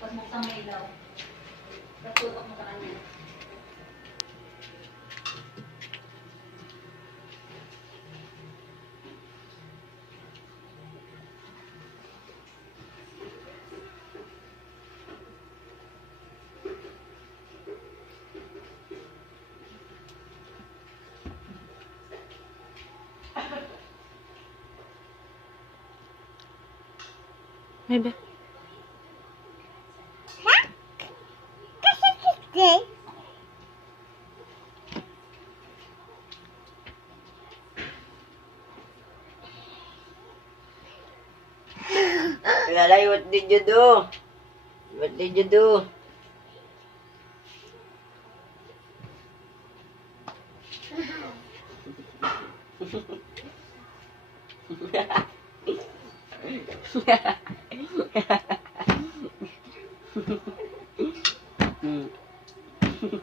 Pagbuksan mo ilaw. Pagtutok mo sa kanya. Maybe. Bebe. Lalay, what did you do? What did you do? Hmm.